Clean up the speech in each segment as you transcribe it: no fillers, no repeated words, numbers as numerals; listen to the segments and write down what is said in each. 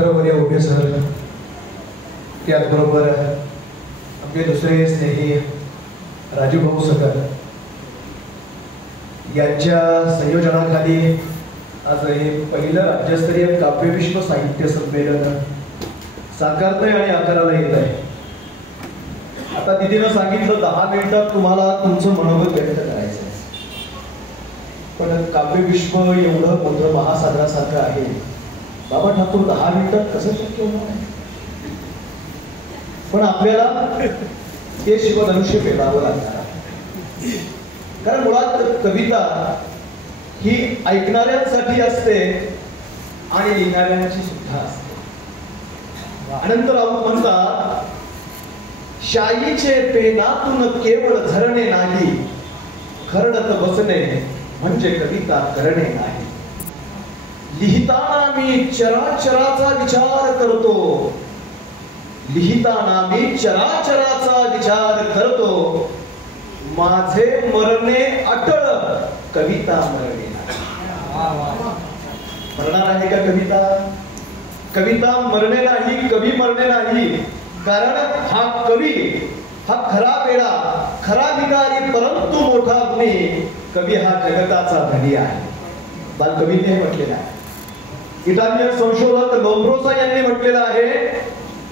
मित्रवर्य उभे सर, त्याचबरोबर आमचे दुसरे स्नेही राजूभाऊ सकर यांच्या संयोजनाखाली आज हे पहिलं राज्यस्तरीय काव्यविश्व साहित्य संमेलन साकारतंय आणि आकाराला येत आहे. आता दिदीनं सांगितलं 10 मिनिटात तुम्हाला तुमचं मनोगत व्यक्त करायचं आहे, पण काव्यविश्व एवढं मोठं महासागरासारखं आहे, बाबा ठाकूर 10 मिनिटात कसं शक्य होणार आहे? पण आपल्याला ते शिवधनुष्य पेलावं लागणार आहे. कारण मुळात कविता ही ऐकणाऱ्यांसाठी असते आणि लिहिणाऱ्यांची सुद्धा असते. अनंत राऊत म्हणतात, शाईचे पेनातून केवळ झरणे नाही, खरडत बसणे म्हणजे कविता करणे नाही. लिहिताना मी चराचराचा विचार करतो, लिहिताना मी चराचराचा विचार करतो, माझे मरणे अटळ, कविता मरणे नाही. मरणार आहे का कविता? कविता मरणे नाही, कवी मरणे नाही. कारण हा कवी हा खरा वेडा, खरा भिकारी परंतु मोठा गुणी. कवी हा जगताचा धनी आहे. बालकवीने म्हटलेला आहे. इटालियन संशोधक लोम्ब्रोसा यांनी म्हटलेलं आहे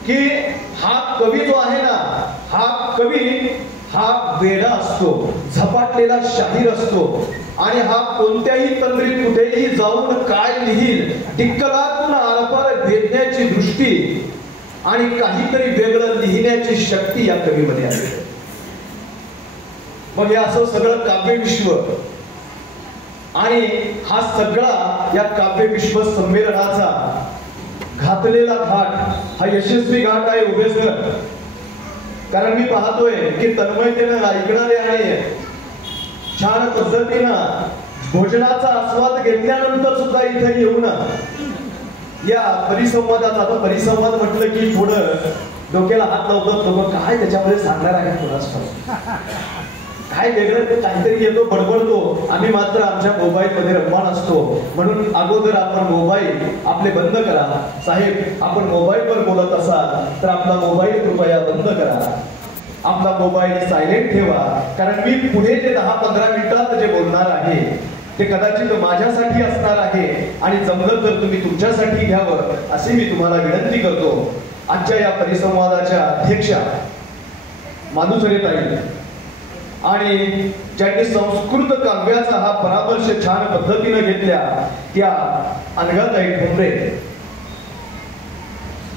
की हा कवी जो आहे ना, हा कवी हा वेडा असतो, झपाटलेला शाहीर असतो आणि हा कोणत्याही तंद्रीत कुठेही जाऊन काय लिहिल, टिक्कलातून आरपार भेदण्याची दृष्टी आणि काहीतरी वेगळं लिहिण्याची शक्ती या कवीमध्ये आहे. मग हे असं सगळं काव्यविश्व आणि हा सगळा या काव्यविश्व संमेलनाचा घातलेला घाट हा यशस्वी घाट आहे उभे सर. कारण मी पाहतोय की तन्मयतेनं ऐकणारे आणि छान पद्धतीनं भोजनाचा आस्वाद घेतल्यानंतर सुद्धा इथे येऊन या परिसंवादाचा, आता परिसंवाद म्हटलं की थोडं डोक्याला हात लावतात लोक, काय त्याच्यामध्ये सांगणार आहे कोणाच काय वेगळं काहीतरी येतो, बडबडतो. आम्ही मात्र आमच्या मोबाईल मध्ये रममाण असतो. म्हणून अगोदर आपण मोबाईल आपले बंद करा. साहेब, आपण मोबाईल वर बोलत असाल तर आपला मोबाईल कृपया बंद करा, आपला मोबाईल सायलेंट ठेवा. कारण मी पुढे जे 10-15 मिनिटात जे बोलणार आहे ते कदाचित माझ्यासाठी असणार आहे आणि जमलं तर तुम्ही तुमच्यासाठी घ्यावं असे मी तुम्हाला विनंती करतो. आजच्या या परिसंवादाच्या अध्यक्षा माधुसरेताई आणि ज्यांनी संस्कृत काव्याचा हा परामर्श छान पद्धतीने घेतल्या त्या अनघाताई ठोंबरे,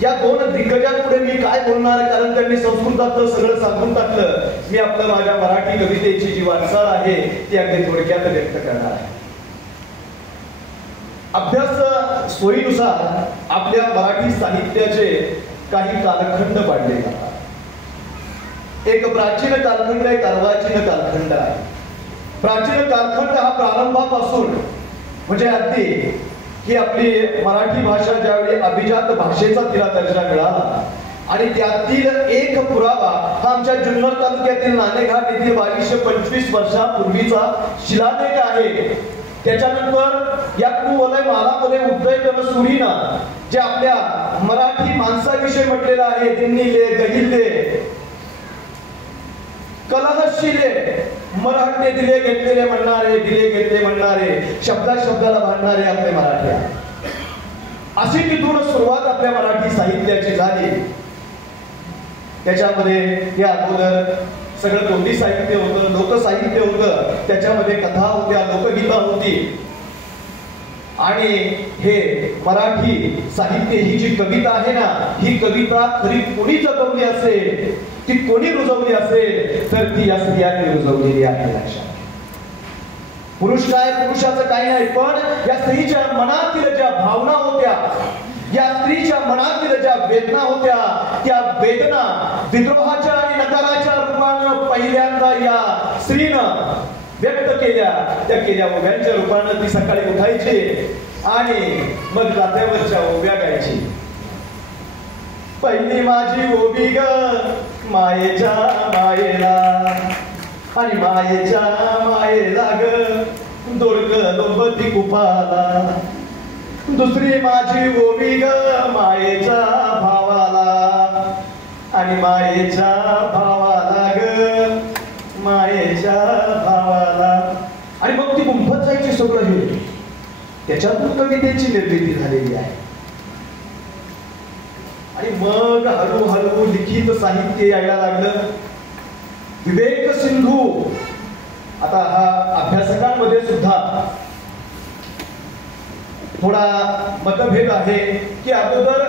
या 2 दिग्गजांपुढे मी काय बोलणार, कारण त्यांनी संस्कृतातलं सगळं सांगून टाकलं. मी आपलं माझ्या मराठी कवितेची जी वाटचाल आहे ती अगदी थोडक्यात व्यक्त करणार आहे. अभ्यास सोयीनुसार आपल्या मराठी साहित्याचे काही कालखंड पाडले जातात. एक प्राचीन कालखंड, एक अर्वाचीन कालखंड आहे. प्राचीन कालखंड हा प्रारंभापासून म्हणजे अगदी ही आपली मराठी भाषा ज्यावेळी अभिजात भाषेचा तिला दर्जा मिळाला आणि त्यातील एक पुरावा हा आमच्या जुन्नर तालुक्यातील नाणेघाट येथील 2225 वर्षापूर्वीचा शिलालेख आहे. त्याच्यानंतर या कुवलय मालामध्ये उदयन सुरीना जे आपल्या मराठी माणसाविषयी म्हटलेलं आहे, दिल्लीले गहिल्ले कलहशिले मराठे दिले घेतलेले म्हणणारे, दिले घेतले म्हणणारे, शब्दाला भांडणारे आपले मराठी आहे. अशी तिथून सुरुवात आपल्या मराठी साहित्याची झाली. त्याच्यामध्ये या अगोदर सगळं तोंडी साहित्य होतं, लोकसाहित्य होतं, त्याच्यामध्ये कथा होत्या, लोकगीता होती. आणि हे मराठी साहित्य ही जी कविता आहे ना, ही कविता खरी कोणी जगवली असेल, ती कोणी रुजवली असेल तर ती या स्त्रियांनी रुजवलेली आहे. लक्षात, पुरुष काय, पुरुषाचं काही नाही, पण या स्त्रीच्या मनातील ज्या भावना होत्या, या स्त्रीच्या मनातील ज्या वेदना होत्या, त्या वेदना विद्रोहाच्या आणि नकाराच्या रूपानं पहिल्यांदा या स्त्रीनं व्यक्त केल्या. त्या केल्या ओव्यांच्या रूपानं ती सकाळी उठायची आणि मग जात्यावरच्या ओव्या गायची. पहिली माझी ओवी ग मायेच्या मायेला, आणि मायेच्या मायेला ग दोडक लोंबती कुपाला, दुसरी माझी ओवी ग मायेच्या भावाला, आणि मायेच्या भावाला ग मायेच्या भावाला. आणि मग ती गुंफत जायची सगळं हे. त्याच्यातून कवितेची निर्मिती झालेली आहे. आणि मग हळूहळू लिखित साहित्य यायला लागलं. विवेक सिंधू. आता हा अभ्यासकांमध्ये सुद्धा थोडा मतभेद आहे की अगोदर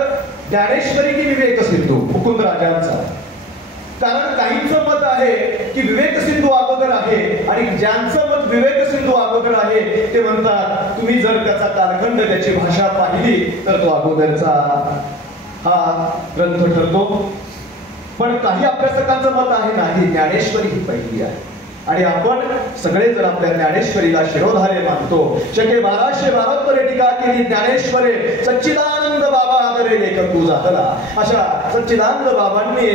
ज्ञानेश्वरी की विवेक सिंधू मुकुंदराजांचा. कारण काहींचं मत आहे की विवेक सिंधू अगोदर आहे, आणि ज्यांचं मत विवेक सिंधू अगोदर आहे ते म्हणतात तुम्ही जर त्याचा कालखंड त्याची भाषा पाहिली तर तो अगोदरचा हा ग्रंथ ठरतो. पण काही अभ्यासकांचं मत आहे नाही, ज्ञानेश्वरी ही पहिली आहे. आणि आपण सगळे जर आपल्या ज्ञानेश्वरीला शिरोधारे मानतो. शके 1272 टीका केली ज्ञानेश्वरे, सच्चिदानंद बाबा आदरे लेखक तुझा झाला. अशा सच्चिदानंद बाबांनी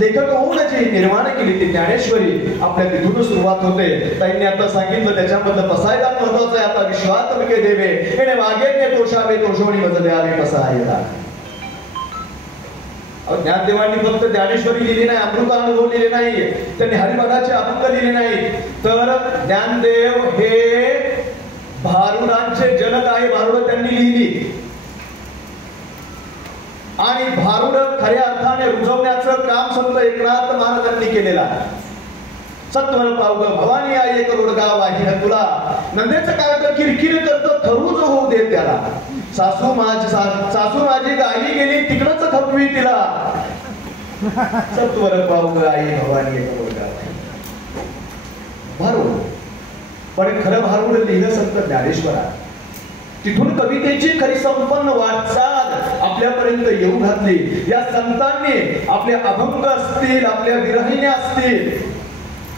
लेखक होऊन जी निर्माण केली ती ज्ञानेश्वरी आपल्या तिथून सुरुवात होते. त्यांनी आता सांगितलं त्याच्यामधलं पसायला महत्वाचं आहे. आता विश्वात्मके देवे येणे वागे तोषावे तोषोणी वजल्यावे पसायला. ज्ञानदेवांनी फक्त ज्ञानेश्वरी लिहिली नाही, अमृतानुभव लिहिले नाही, त्यांनी हरिपदाचे अभंग लिहिले नाही, तर ज्ञानदेव हे भारुडांचे जनक आहे. भारुड त्यांनी लिहिली. आणि भारुड खऱ्या अर्थाने रुजवण्याचं काम संत एकनाथ महाराजांनी केलेलं आहे. सत्वर पावग भवानी आई एक रोडगाव आहे तुला, नंदेचं काय तर किरकिर करतो खरूज होऊ दे त्याला. सासू माझी गावी गेली तिकडच खपवी तिला, सत्वर पावग आई भवानी एक रोडगाव आहे. भारुड. पण खरं भारुड लिहिलं संत ज्ञानेश्वरा. तिथून कवितेची खरी संपन्न वाटचाल आपल्यापर्यंत येऊ घातली. या संतांनी आपले अभंग असतील, आपल्या विरहिण्या असतील,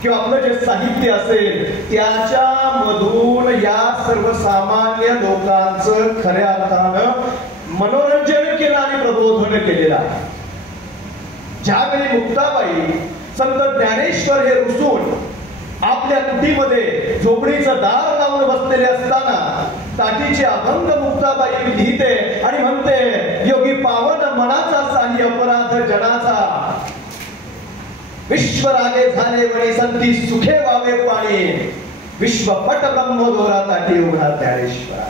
किंवा आपलं जे साहित्य असेल त्याच्यामधून या सर्वसामान्य लोकांचं खऱ्या अर्थानं मनोरंजन केलं आणि प्रबोधन केलेलं आहे. ज्यावेळी मुक्ताबाई संत ज्ञानेश्वर हे रुसून आपल्या कुटीमध्ये झोपडीचं दार लावून बसलेले असताना ताटीचे अभंग मुक्ताबाई लिहिते आणि म्हणते, योगी पावन मनाचा साही अपराध जनाचा, विश्व रागे झाले वणी संती सुखे वावे पाणी, विश्व पट ब्रह्मोदोरा ताटी उघडा ज्ञानेश्वरा.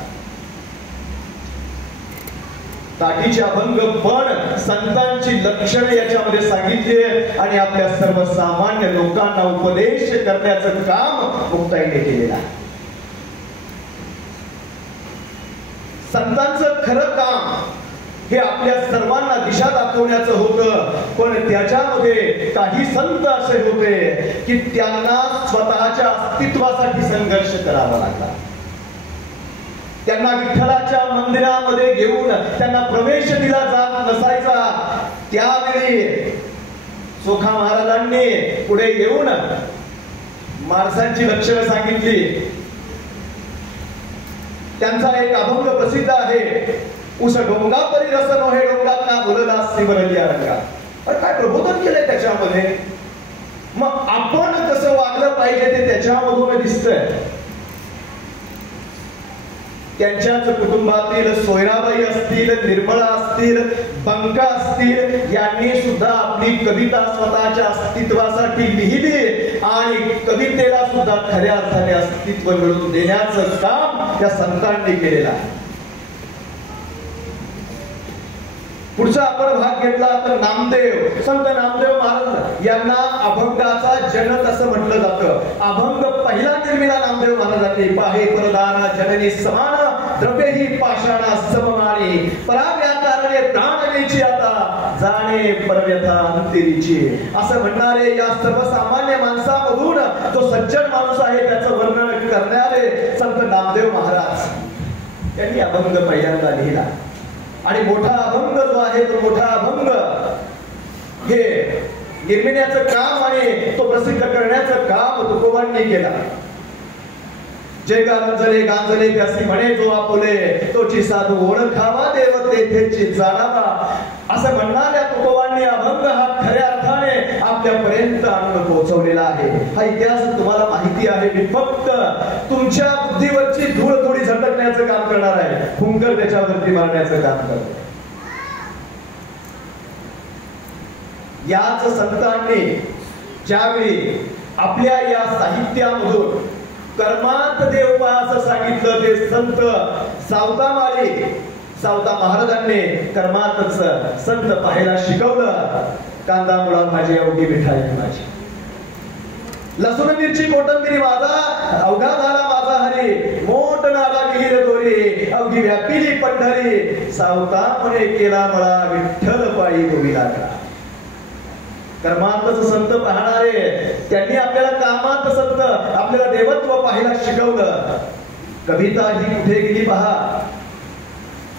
ताटीचे अभंग पण संतांची लक्षणे याच्यामध्ये सांगितली आणि आपल्या सर्वसामान्य लोकांना उपदेश करण्याचं काम मुक्ताईने केलेलं आहे. संतांचं खरं काम हे आपल्या सर्वांना दिशा दाखवण्याचं होतं. पण त्याच्यामध्ये काही संत असे होते की त्यांना स्वतःच्या अस्तित्वासाठी संघर्ष करावा लागला. त्यांना विठ्ठलाच्या मंदिरामध्ये घेऊन त्यांना प्रवेश दिला जात नसायचा. त्यावेळी सोखा महाराजांनी पुढे येऊन माणसांची लक्षणं सांगितली. त्यांचा एक अभंग प्रसिद्ध आहे, उस डोंगा परी रस नोहे डोंगात ना बोलला सिमरलिया रंगा. पण काय प्रबोधन केलंय त्याच्यामध्ये. मग आपण कसं वागलं पाहिजे ते त्याच्यामधून दिसतंय. त्यांच्याच कुटुंबातील सोयराबाई असतील, निर्मळा असतील, बंका असतील, यांनी सुद्धा आपली कविता स्वतःच्या अस्तित्वासाठी लिहिली आणि कवितेला सुद्धा खऱ्या अर्थाने अस्तित्व मिळवून देण्याचं काम त्या संतांनी केलेलं आहे. पुढचा आपण भाग घेतला तर नामदेव. संत नामदेव महाराज यांना अभंगाचा जनक असं म्हटलं जातं. अभंग पहिला निर्मिला नामदेव महाराजांनी. पाहे परदाना जननी समान, द्रव्यही पाषाणा सममानी, पराव्याकारणे प्राणनेची आता, जाणे परव्यथा अंतिरीची. असं म्हणणारे या सर्वसामान्य माणसामधून जो सज्जन माणूस आहे त्याचं वर्णन करणारे संत नामदेव महाराज यांनी अभंग पहिल्यांदा लिहिला. आणि मोठा अभंग जो आहे तो मोठा अभंग हे निर्मिण्याचं काम आणि तो प्रसिद्ध करण्याचं काम तुकोबांनी केला. जे गांजले गांजले त्यासी म्हणे जो आपुले, तोची साधू ओळखावा देव तेथेची जाणावा. असं म्हणणाऱ्या तुकोबांनी अभंग हा खऱ्या अर्थाने आपल्यापर्यंत आणून पोहोचवलेला आहे. हा इतिहास तुम्हाला माहिती आहे. मी फक्त तुमच्या बुद्धीवरची धूळ थोडी झटकण्याचं काम करणार आहे, फुंकर त्याच्यावरती मारण्याचं काम करतो. याच संतांनी ज्यावेळी आपल्या या साहित्यामधून कर्मात देव पहा असं सांगितलं, ते संत सावता महाराजांनी कर्मातच संत पाहायला शिकवलं. कांदा मुळा माझी अवघी मिठाई माझी, लसूण मिरची कोथिंबीर माझा अवघा झाला माझा हरी, मोठ नाला विहीर दोरी अवघी व्यापिली पंढरी, सावता म्हणे केला मला विठ्ठल पायी गोवी लागला. कर्मातच संत पाहणारे, त्यांनी आपल्याला कामात संत आपल्याला देवत्व पाहायला शिकवलं. कविता ही कुठे गेली पहा.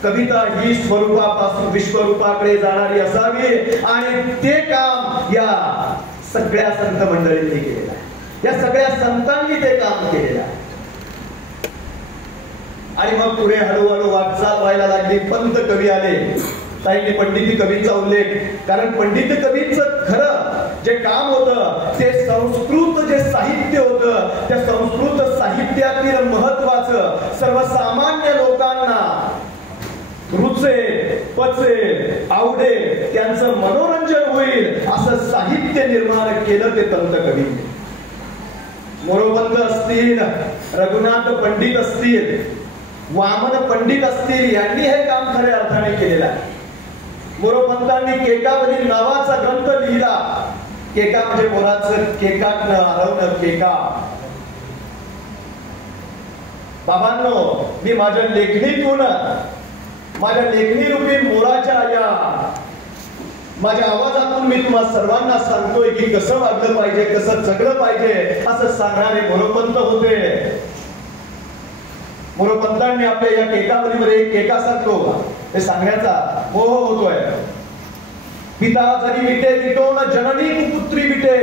कविता ही स्वरूपापासून विश्वरूपाकडे जाणारी असावी, आणि ते काम या सगळ्या संत मंडळींनी केलेलं आहे. या सगळ्या संतांनी ते काम केलेलं आहे. आणि मग पुढे हळूहळू वाटचाल व्हायला लागली. पंत कवी आले. ताईंनी पंडिती कवींचा उल्लेख, कारण पंडित कवींचं खरं जे काम होतं ते संस्कृत जे साहित्य होतं, त्या संस्कृत साहित्यातील महत्वाचं सर्वसामान्य लोकांना रुचे पचे आवडे, त्यांचं मनोरंजन होईल असं साहित्य निर्माण केलं ते पंत कवींनी. मोरोबंद असतील, रघुनाथ पंडित असतील, वामन पंडित असतील, यांनी हे काम खऱ्या अर्थाने केलेलं आहे. मोरोपंतांनी केकावरील नावाचा ग्रंथ लिहिला. केका म्हणजे मोराचं केकाटणं, हरवणं, केका. बाबांनो, मी माझ्या लेखणीतून, माझ्या लेखणी रूपी मोराच्या या माझ्या आवाजातून मी तुम्हा सर्वांना सांगतोय की कसं वागलं पाहिजे, कसं जगलं पाहिजे असं सांगणारे मोरोपंत होते. मोरोपंतांनी आपल्या या केकावलीमध्ये एक केका सांगतो, हे सांगण्याचा मोह होतोय. पिता जरी विटे विटोन जननी पुत्री विटे,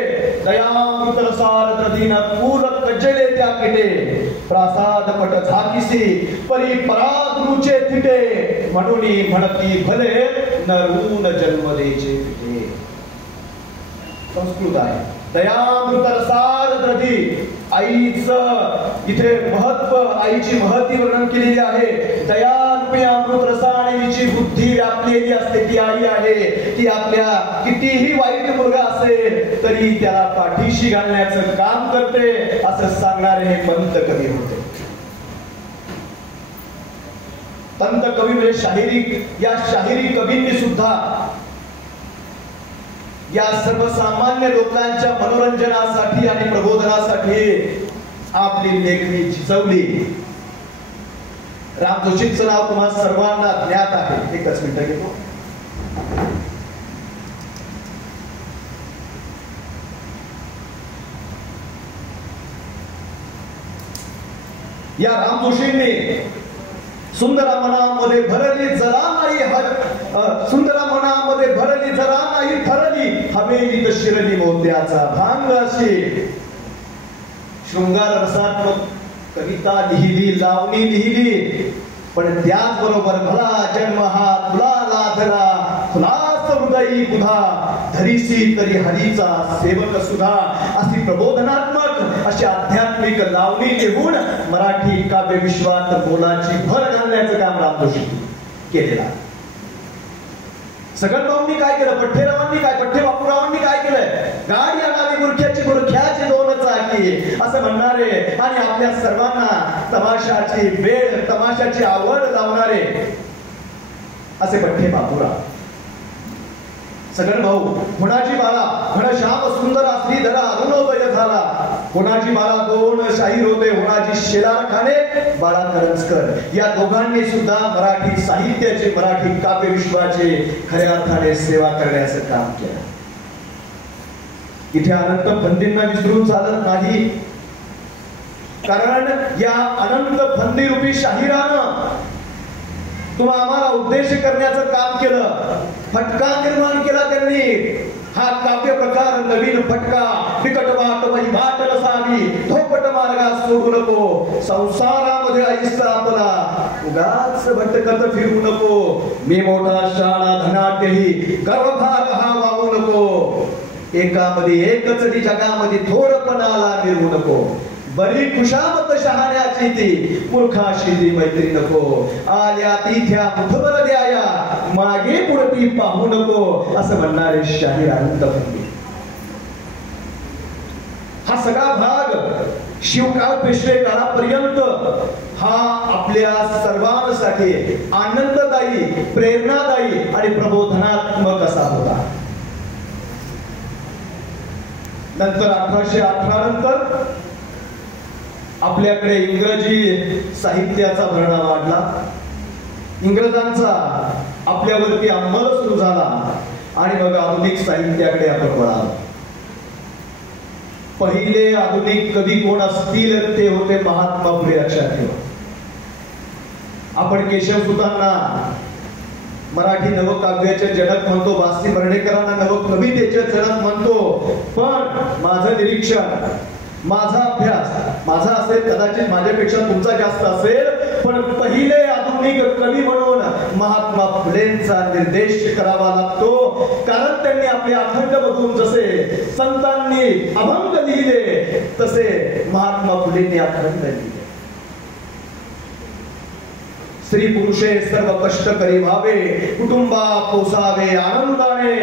दयामृत रसाल प्रदीन पूर कजले त्या किटे, प्रासाद पट झाकीसी परी परागृचे थिटे, म्हणून म्हणती भले नरून जन्म देचे पिटे. संस्कृत आहे. दयामृत रसाल प्रदी, आईचं इथे महत्व, आईची महती वर्णन केलेली आहे. दयारूपी अमृत रसाळीची बुद्धी व्यापलेली असते ती आई आहे. ती आपल्या कितीही वाईट मुलगा असेल तरी त्याला पाठीशी घालण्याचं काम करते असं सांगणारे हे पंत कवी होते. पंत कवी म्हणजे शाहिरी, या शाहिरी कवींनी सुद्धा या सर्वसामान्य लोकांच्या मनोरंजनासाठी आणि प्रबोधनासाठी आपली लेखणी झिजवली. राम जोशींचं नाव तुम्हाला सर्वांना ज्ञात आहे. एकच मिनिट घेतो. या राम जोशींनी सुंदरा मनामध्ये भरली जरा नाही, सुंदरा मनामध्ये भरली जरा नाही ठरली, हवेलीत शिरली मोत्याचा भांग अशी. शृंगार रसात्मक कविता लिहिली, लावणी लिहिली, पण त्याचबरोबर भला जन्म हा तुला लाधला, खुलास हृदयी बुधा, धरीसी तरी हरीचा सेवक सुधा, अशी प्रबोधनात्मक अशी आध्यात्मिक लावणी लिहून मराठी काव्य विश्वात मोलाची भर घालण्याचं काम राम जोशी केलेलं. सगळभाऊंनी काय केलं, पठ्ठेरावांनी काय, पठ्ठे बापूरावांनी काय केलंय, गाडी आणावी गुरख्याची गुरख्याची दोन चाकी असं म्हणणारे आणि आपल्या सर्वांना तमाशाची वेळ, तमाशाची आवड लावणारे असे पठ्ठे बापूराव. सगळभाऊ म्हणाची बाळा म्हण श्याम सुंदर असली धरा अरुणोदय झाला, होणाची बाळा दोन शाहीर होते, होणाची शेलार खाणे, बाळा करंजकर. या दोघांनी सुद्धा मराठी साहित्याचे, मराठी काव्य विश्वाचे खऱ्या अर्थाने सेवा करण्याचं काम केलं. इथे अनंत फंदींना विसरून चालत नाही, कारण या अनंत फंदी रूपी शाहिरानं तुम्हा आम्हाला उद्देश करण्याचं काम केलं, फटका निर्माण केला त्यांनी. हा काव्य प्रकार नवीन फटका, बिकट वाट वही वाट नसावी, धोपट मार्गा सोडू नको, संसारामध्ये आयुष्य आपला उगाच भटकत फिरू नको, मी मोठा शाळा धनाट्यही गर्वभाग हा वाहू नको. एकामध्ये एकच जगामध्ये थोरपणाला मिळवू नको. बरी खुशामत शहाण्याची ती मूर्खाशी ती मैत्री नको. आल्या तिथ्या मुठभर द्याया मागे पुढती पाहू नको असं म्हणणारे शाहीर अनंत पंडित. हा सगळा भाग शिवकाळ पेशवे काळापर्यंत हा आपल्या सर्वांसाठी आनंददायी, प्रेरणादायी आणि प्रबोधनात्मक असा होता. नंतर 1818 नंतर आपल्याकडे इंग्रजी साहित्याचा भरणा वाढला. इंग्रजांचा आपल्यावरती अंमल सुरू झाला आणि मग आधुनिक साहित्याकडे आपण वळालो. पहिले आधुनिक कवी कोण असतील ते होते महात्मा फुले. लक्षात ठेवा. आपण केशवसुतांना मराठी नवकाव्याचे जनक म्हणतो, बासी बर्डेकरांना नवकवितेचे जनक म्हणतो. पण माझं निरीक्षण, माझा अभ्यास माझा असेल, कदाचित माझ्यापेक्षा तुमचा जास्त असेल, पण पहिले आधुनिक कवी म्हणून महात्मा फुलेंचा निर्देश करावा लागतो. कारण त्यांनी आपल्या अखंडमधून जसे संतांनी अभंग लिहिले तसे महात्मा फुलेंनी अखंड लिहिले. स्त्री पुरुषे सर्व कष्ट करी व्हावे, कुटुंबा पोसावे आनंदाने,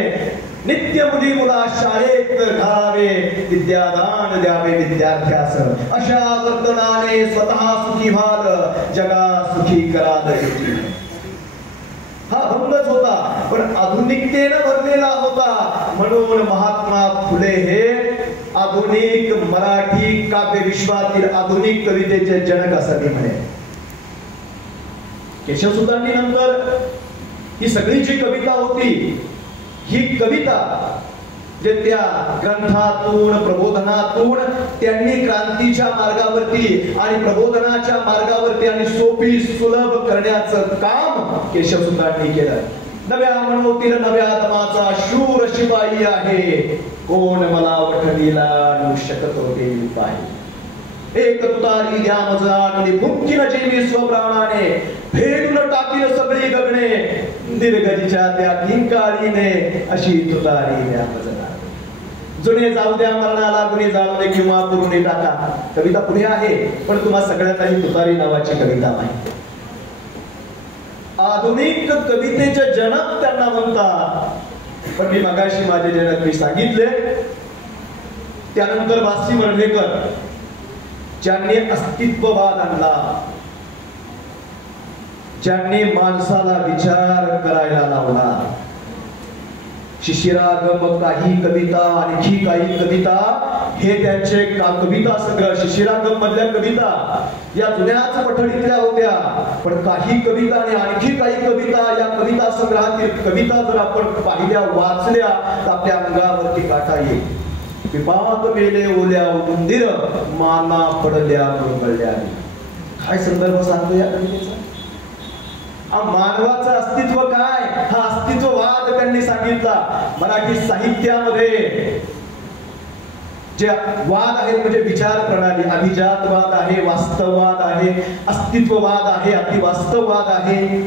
नित्य मुली मुला शाळेत घालावे, विद्यादान द्यावे विद्यार्थ्यास, अशा वर्तनाने स्वतः सुखी व्हाल, जगा सुखी कराल. हा भंगच होता पण आधुनिकतेने भरलेला होता. म्हणून महात्मा फुले हे आधुनिक मराठी काव्य विश्वातील आधुनिक कवितेचे जनक असं मी म्हणे. केशवसुतांनी नंतर ही सगळी जी कविता होती, ही कविता जे त्या ग्रंथातून प्रबोधनातून त्यांनी क्रांतीच्या मार्गावरती आणि प्रबोधनाच्या मार्गावरती आणि सोपी सुलभ करण्याचं काम केशवसुतांनी केलं. नव्या मनोतील नव्या दमाचा शूर शिपाई आहे, कोण मला वठणीला आणू शकत होते उपाय. एक तुतारी द्या मजानी भुंकीन जीवी स्वप्राणाने, फेडून टाकीन सगळी गगणे, दीर्घजीच्या त्या किंकाळीने अशी तुतारी द्या मजना. जुने जाऊ द्या मरणाला, गुन्हे जाऊ दे किंवा पुरुणे टाका. कविता पुढे आहे पण तुम्हा सगळ्यांना ही तुतारी नावाची कविता माहिती. आधुनिक कवितेचे जनक त्यांना म्हणतात. पण मी मगाशी माझे जनक मी सांगितले. त्यानंतर वासी वर्धेकर ज्यांनी अस्तित्ववाद आणला, ज्यांनी माणसाला विचार करायला लावला. शिशिरागम काही कविता, आणखी काही कविता, हे त्यांचे कविता संग्रह. शिशिरागम मधल्या कविता या जुन्याच पठडीतल्या होत्या, पण काही कविता आणि आणखी काही कविता या कविता संग्रहातील कविता जर आपण पाहिल्या, वाचल्या तर आपल्या अंगावरती काटा येईल. विपाक मेले ओल्या मंदिर, माना पडल्या मुरगळल्या. काय संदर्भ सांगतो या कवितेचा? मानवाचं अस्तित्व काय, हा अस्तित्ववाद त्यांनी सांगितला. मराठी साहित्यामध्ये जे वाद आहेत म्हणजे विचार प्रणाली, अभिजातवाद आहे, वास्तववाद आहे, अस्तित्ववाद आहे, अतिवास्तववाद आहे.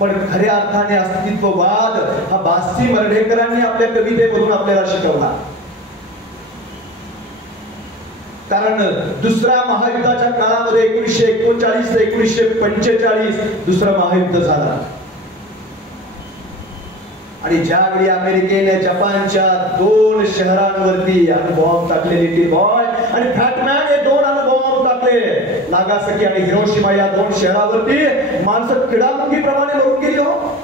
पण खऱ्या अर्थाने अस्तित्ववाद हा बासी वर्डेकरांनी आपल्या कवितेमधून आपल्याला शिकवला. कारण दुसऱ्या महायुद्धाच्या काळामध्ये 1939 ते 1945 दुसरं महायुद्ध झालं आणि ज्यावेळी अमेरिकेने जपानच्या 2 शहरांवरती अणुबॉम्ब टाकले, लिटिल बॉय आणि फॅटमॅन हे 2 अणुबॉम्ब टाकले. नागासाकी आणि हिरोशिमा या 2 शहरावरती माणसं किडामुंगीप्रमाणे मरून गेली. हो,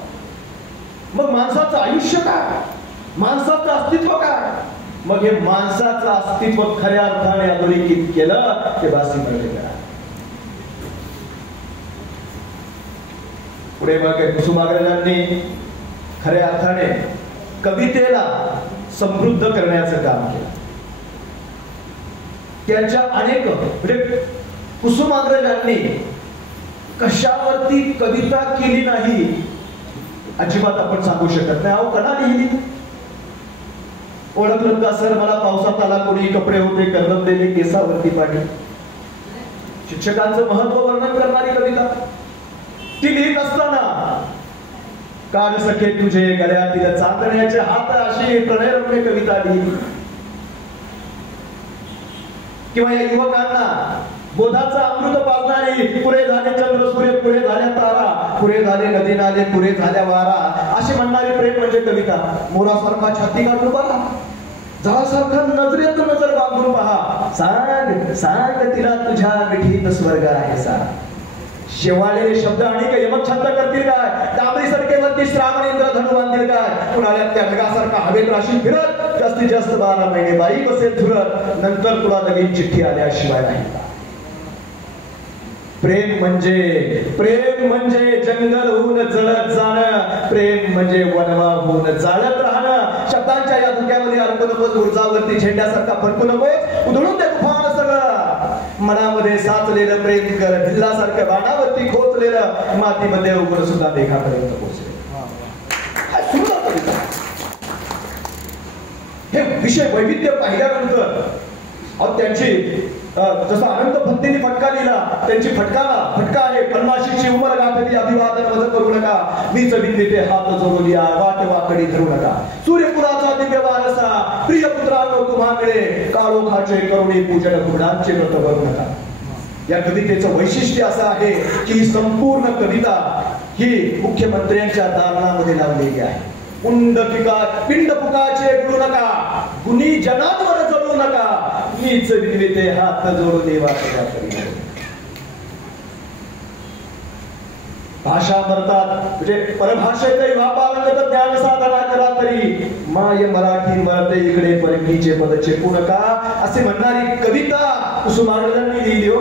मग माणसाचं आयुष्य काय, माणसाचं अस्तित्व काय? मग हे माणसाचं अस्तित्व खऱ्या अर्थाने अधोरेखित केलं ते बासी वर्धेकर. पुढे मग कुसुमाग्रजांनी खऱ्या अर्थाने कवितेला समृद्ध करण्याचं काम केलं. त्यांच्या अनेक म्हणजे कुसुमाग्रजांनी कशावरती कविता केली नाही अजिबात आपण सांगू शकत नाही. अहो, कला लिहिली. ओळखलं का सर मला पावसात आला कोणी, कपडे होते करवंदलेले केसावरती पाणी. शिक्षकांचं महत्व वर्णन करणारी कविता ती लिहित असताना काढ सखे तुझे गळ्यातील चांदण्याचे हात अशी प्रणयरम्य कविता लिहिली. किंवा या युवकांना बोधाचा अमृत पाजणारी पुरे झाले चंद्र सूर्य पुरे झाल्या तारा पुरे झाले नदी नाले पुरे झाल्या वारा अशी म्हणणारी प्रेम म्हणजे कविता. मोरासारखा छाती काढून पहा, झाडासारखा नजरेत नजर बांधून पहा, सांग सांग तिला तुझ्या मिठीत स्वर्ग आहे सा. शेवाळलेले शब्द आणि यमछंद करतील काय, डांबरी सडकेवरती श्रावणेंद्र धनु बांधतील काय, उन्हाळ्यात त्या ढगासारखा हवेत राशी फिरत जास्तीत जास्त 12 महिने बाई बसेल धुरत, नंतर तुला लगेच चिठ्ठी आल्याशिवाय नाही. प्रेम म्हणजे जंगल होऊन जळत जाणं, प्रेम म्हणजे वनवा होऊन जाळत राहणं. शब्दांच्या या धुक्यामध्ये अडकू नकोस, ऊर्जावरती झेंड्यासारखा फडकू नकोस, उधळून दे तुफान सगळं. मनामध्ये साचलेलं प्रेम कर, भिल्लासारखं बाणावरती खोचलेलं मातीमध्ये उघड सुद्धा देखापर्यंत पोहोचले. हे विषय वैविध्य पाहिल्यानंतर त्यांची जसा अनंत भक्तीने फटका लिहिला, त्यांची फटका आहे 50ची उमर गाठली अभिवादन मज करू नका, मीच विद्येते हात जोडूया वाट वाकडी धरू नका. सूर्यकुलाचा दिव्य वारसा प्रिय पुत्रांनो तुम्हा मिळे, काळोखाचे करुणी पूजन गुणांचे व्रत करू नका. या कवितेचं वैशिष्ट्य असं आहे की संपूर्ण कविता ही मुख्यमंत्र्यांच्या दालनामध्ये लावलेली आहे. पिंड पुकाचे गुरु नका, गुणी जनांवर जळू नका, मीच विद्येते हात जोडू देवा तुझ्या करी. भाषा मरतात म्हणजे परभाषेतही वापारंगत ज्ञान साधना करा तरी, माय मराठी मरते इकडे परकीचे पद चेपू नका असे म्हणणारी कविता कुसुमाग्रजांनी लिहिली हो.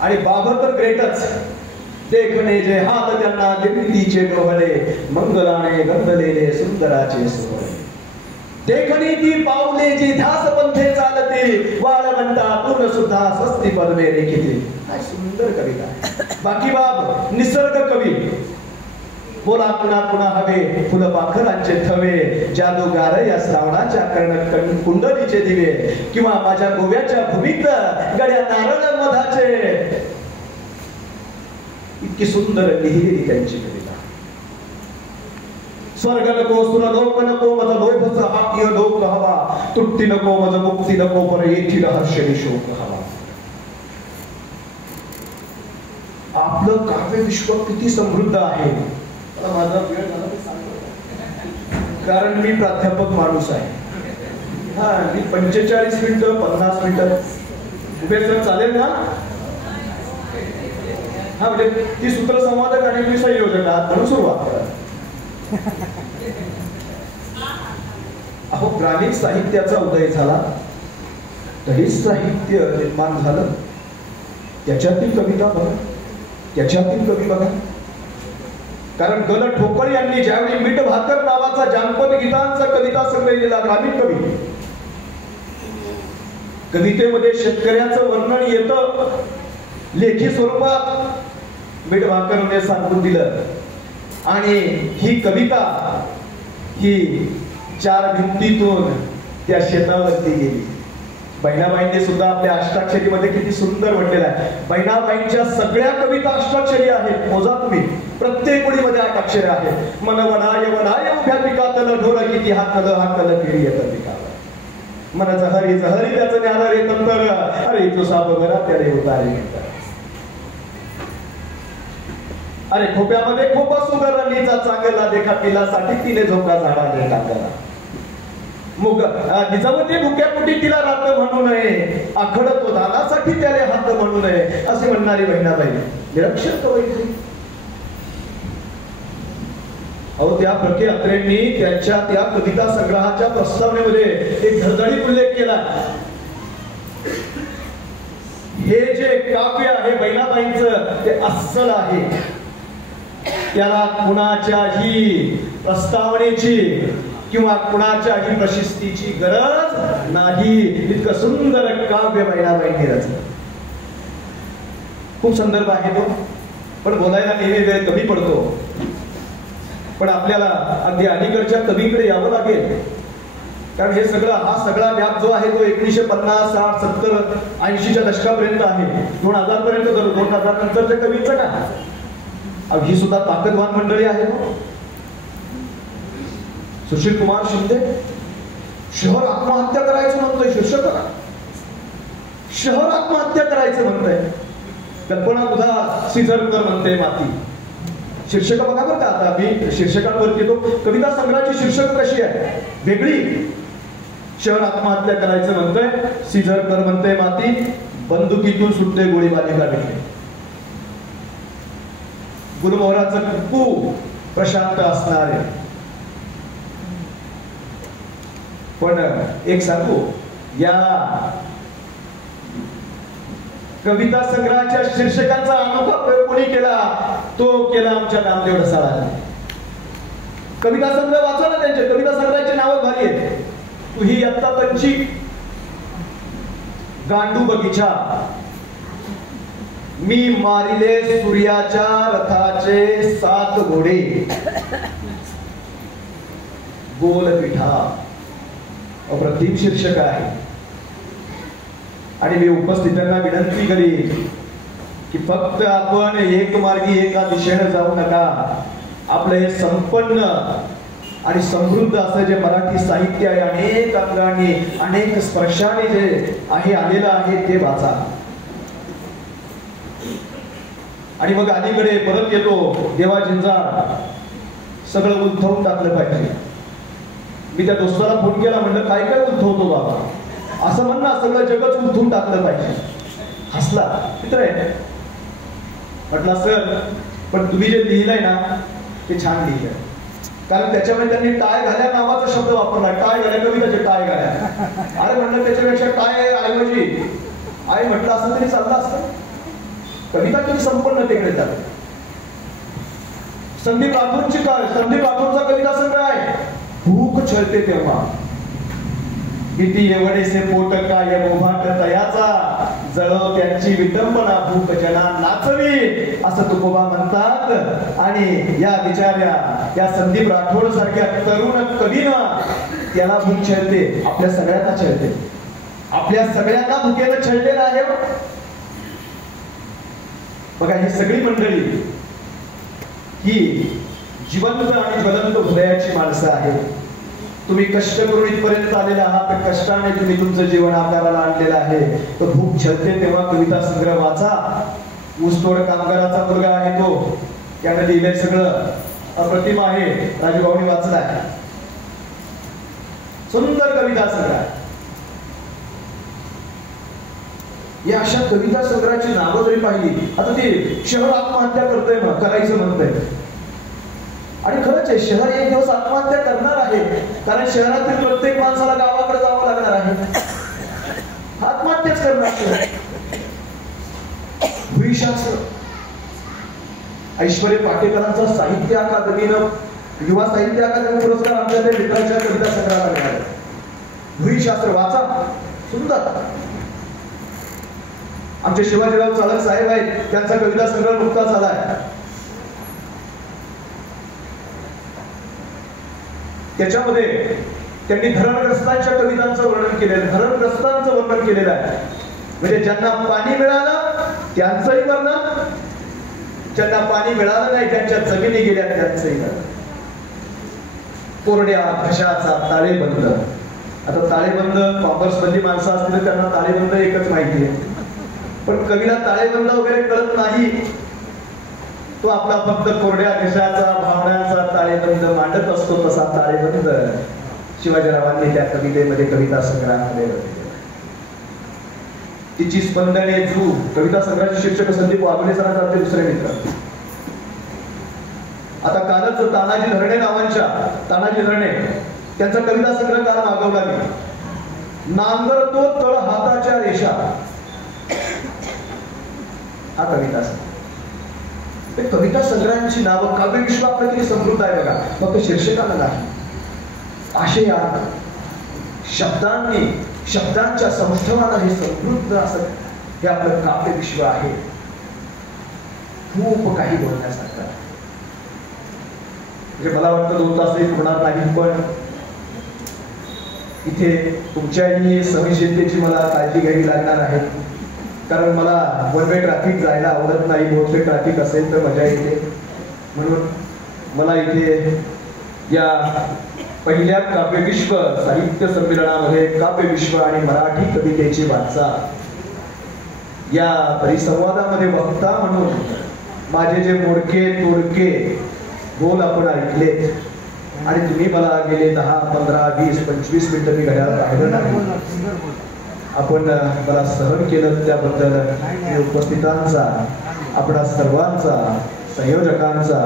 आणि बाबर तर ग्रेटच. देखणे जे हात त्यांना दिप्तीचे डोहळे, मंगलाने गंधलेले सुंदराचे सोहळे. देखणी ती पावले जी ध्यास पंथे चालते, वाळवंटातून सुद्धा स्वस्ती पद्मे रेखिते. काय सुंदर कविता. बाकी बाब निसर्ग कवी. बोला पुन्हा पुन्हा हवे फुलपाखरांचे थवे, जादूगार या श्रावणाच्या कर्ण कुंडलीचे दिवे, किंवा माझ्या गोव्याच्या भूमीत गड्या नारळ मधाचे. इतकी सुंदर लिहिलेली त्यांची कविता. स्वर्ग नको सुर लोक नको मज लोभच हाक्य लोक हवा, तृप्ती नको मज मुक्ती नको पर येथील हर्ष शोक हवा. आपलं काव्य विश्व किती समृद्ध आहे. मला माझा वेळ झाला ते सांगतो, कारण मी प्राध्यापक माणूस आहे. हा मी 45 मिनिटं 50 मिनिटं उभे तर चालेल ना. हा म्हणजे ती सूत्रसंवादक आणि तुम्ही संयोजक आहात म्हणून सुरुवात करा. अहो ग्रामीण साहित्याचा उदय झाला, तरी साहित्य निर्माण झालं. त्याच्यातील कविता बघा, त्याच्यातील कवी बघा. कारण गल ठोकळ यांनी ज्यावेळी मीठ भाकर नावाचा जानपद गीतांचा कविता संग्रह लिहिला, ग्रामीण कवी, कवितेमध्ये शेतकऱ्याचं वर्णन येतं लेखी स्वरूपात. मीठ भाकरने सांगून दिलं. आणि ही कविता ही 4 भिंतीतून त्या शेतावरती गेली. बहिणाबाईंनी सुद्धा आपल्या अष्टाक्षरीमध्ये किती सुंदर म्हटलेलं आहे. बहिणाबाईंच्या सगळ्या कविता अष्टाक्षरी आहेत. मोजा तुम्ही, प्रत्येक ओळीमध्ये 8 अक्षरे आहेत. मन वडाय वडाय उभ्या पिकातल ढोल किती हाकल हाकल केली येतं पिकावर. मन जहरी जहरी त्याचं ज्ञान रे तंतर, अरे तुझा बघरा त्याने उतारे म्हणतात. अरे खोप्यामध्ये खोपा सुगर नीचा चांगला देखा तिलासाठी तिने झोका झाडा दे टाकला. मुग निजावती भुक्या पोटी तिला रात म्हणू नये, आखडत तो दानासाठी त्याने हात म्हणू नये असे म्हणणारी बहिणाबाई निरक्षर कवयित्री. अहो त्या प्रके अत्रेंनी त्यांच्या त्या कविता संग्रहाच्या प्रस्तावनेमध्ये एक धडधडीत उल्लेख केला. हे जे काव्य आहे बहिणाबाईंचं ते अस्सल आहे. त्याला कुणाच्याही प्रस्तावनेची किंवा कुणाच्याही प्रशस्तीची गरज नाही. इतकं सुंदर काव्य बहिणाबाईंनी रचलं. खूप संदर्भ आहे तो, पण बोलायला नेहमी वेळ कमी पडतो. पण आपल्याला अगदी अलीकडच्या कवीकडे यावं लागेल. कारण हे सगळं हा सगळा व्याप जो आहे तो 1950, 60, 70, 80च्या दशकापर्यंत आहे. 2000 पर्यंत 2000 नंतरच्या कवींचं काय. ही सुद्धा ताकदवान मंडळी आहे ना. सुशील कुमार शिंदे शहर आत्महत्या करायचं म्हणतोय शीर्षकाला. शहर आत्महत्या करायचं म्हणतंय. कल्पना तुझा सिझरकर म्हणते माती. शीर्षक बघा बरं का. आता मी शीर्षकांवर येतो. कविता संग्रहाची शीर्षक कशी आहे वेगळी. शहर आत्महत्या करायचं म्हणतोय, सिझरकर म्हणते माती, बंदुकीतून सुटते गोळीबारी काढणे. गुलमोहराचं कुक्कू प्रशांत असणारे. पण एक सांगू, या कविता संग्रहाच्या शीर्षकांचा अनोखा प्रयोग कोणी केला, तो केला आमच्या नामदेव ढसाळांनी. कविता संग्रह वाचा ना त्यांचे. कविता संग्रहाचे नाव भारी आहेत. तू ही आत्ता त्यांची गांडू बगीचा, मी मारिले सूर्याच्या रथाचे 7 घोडे, गोल पिठा. अप्रतिम शीर्षक आहे. आणि मी उपस्थितांना विनंती करीन की फक्त आपण एक मार्गी एका दिशेने जाऊ नका. आपलं हे संपन्न आणि समृद्ध असं जे मराठी साहित्य आहे, अनेक अंगाने अनेक स्पर्शाने जे आहे आलेलं आहे ते वाचा. आणि मग अलीकडे परत येतो देवा झिंजार, सगळं उलथवून टाकलं पाहिजे. मी त्या दोस्ताला फोन केला, म्हणलं काय काय उलथवतो बाबा. असं म्हणणं सगळं जगच उलथून टाकलं पाहिजे. हसला. मित्र आहे. म्हटलं सर पण तुम्ही जे लिहिलंय ना ते छान लिहिलंय. कारण त्याच्यामध्ये त्यांनी टाय घाल्या नावाचा शब्द वापरला. टाय घाल्या, कविताचे टाय घाल्या. अरे म्हणलं त्याच्यापेक्षा टाय ऐवजी आई म्हटलं असं तरी चाललं असतं. कविता किती संपन्नतेकडे जाते. संदीप राठोडची काय, संदीप राठोडचा कविता संग्रह आहे. भूक छळते तेव्हा, किती एवढेसे पोट काय मोभाट तयाचा, जळव त्यांची विटंबना भूक जना नाचवी, असं तुकोबा म्हणतात. आणि या बिचाऱ्या या संदीप राठोड सारख्या तरुण कवीनं त्याला भूक छळते. आपल्या सगळ्यांना छळते. आपल्या सगळ्यांना भुकेनं छळलेलं आहे. बघा ही सगळी मंडळी ही जिवंत आणि ज्वलंत हृदयाची माणसं आहेत. तुम्ही कष्ट करून इथपर्यंत आलेला आहात. तर कष्टाने तुम्ही तुमचं जीवन आकाराला आणलेलं आहे. तर भूक छळते तेव्हा कविता संग्रह वाचा. ऊसतोड कामगाराचा मुलगा आहे तो, त्याने लिहिलंय सगळं. अप्रतिम आहे. राजूभाऊनी वाचलाय. सुंदर कविता संग्रह. या अशा कविता संग्रहाची नावं जरी पाहिली, आता ते शहर आत्महत्या करतोय ना, करायचं म्हणतंय. आणि खरंच आहे, शहर एक दिवस आत्महत्या करणार आहे. कारण शहरातील प्रत्येक माणसाला गावाकडे जावं लागणार आहे. आत्महत्याच करणार. भुईशास्त्र, ऐश्वर्य पाटेकरांचा साहित्य अकादमीनं, युवा साहित्य अकादमी पुरस्कार आमच्या त्या मित्राच्या कविता संग्रहाला मिळाला. भुईशास्त्र वाचा, सुंदर. आमचे शिवाजीराव चाळक साहेब आहेत, त्यांचा कविता संग्रह नुकताच आलाय. त्याच्यामध्ये त्यांनी धरणग्रस्तांच्या कवितांचं वर्णन केलेलं, धरणग्रस्तांचं वर्णन केलेलं आहे. म्हणजे ज्यांना पाणी मिळालं त्यांचंही वर्णन, ज्यांना पाणी मिळालं नाही त्यांच्या जमिनी गेल्या त्यांचंही वर्णन. कोरड्या घशाचा ताळेबंद. आता ताळेबंद कॉमर्स मधली माणसं असतील त्यांना ताळेबंद एकच माहिती आहे. पण कवीला ताळेबंद वगैरे कळत नाही. तो आपला फक्त कोरड्या घशाचा भावनांचा ताळेबंद मांडत असतो. तसा ताळेबंद शिवाजीरावांनी त्या कवितेमध्ये कविता संग्रहामध्ये तिची स्पंदने झू. कविता संग्रहाचे शीर्षक संदीप वाघोले सरांचे आमचे दुसरे मित्र. आता कालच तानाजी धरणे नावांच्या, तानाजी धरणे त्यांचा कविता संग्रह काल मागवला मी. नांगरतो तळ हाताच्या रेषा, हा कविता संग्रह. कविता संग्रहांची नावं, काव्यविश्व आपलं किती समृद्ध आहे बघा. फक्त शीर्षकाला नाही, आशयात, शब्दांनी, शब्दांच्या सौष्ठवानं हे समृद्ध असं हे आपलं काव्यविश्व आहे. खूप काही बोलण्यासारखं. म्हणजे मला वाटतं 2 तास होणार नाही, पण इथे तुमच्याही सहनशीलतेची मला काळजी घ्यावी लागणार आहे. कारण मला वन वे ट्रॅफिक जायला आवडत नाही. 2 वे ट्रॅफिक असेल तर मजा येते. म्हणून मला इथे या पहिल्या काव्यविश्व साहित्य संमेलनामध्ये काव्यविश्व आणि मराठी कवितेची वाटचाल या परिसंवादामध्ये वक्ता म्हणून माझे जे मोडके तोडके बोल आपण ऐकलेत आणि तुम्ही मला गेले 10, 15, 20, 25 मिनिटं मी घड्याळात पाहिलं नाही, आपण मला सहन केलं त्याबद्दल मी उपस्थितांचा, आपणा सर्वांचा, संयोजकांचा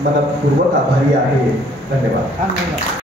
मनपूर्वक आभारी आहे. धन्यवाद.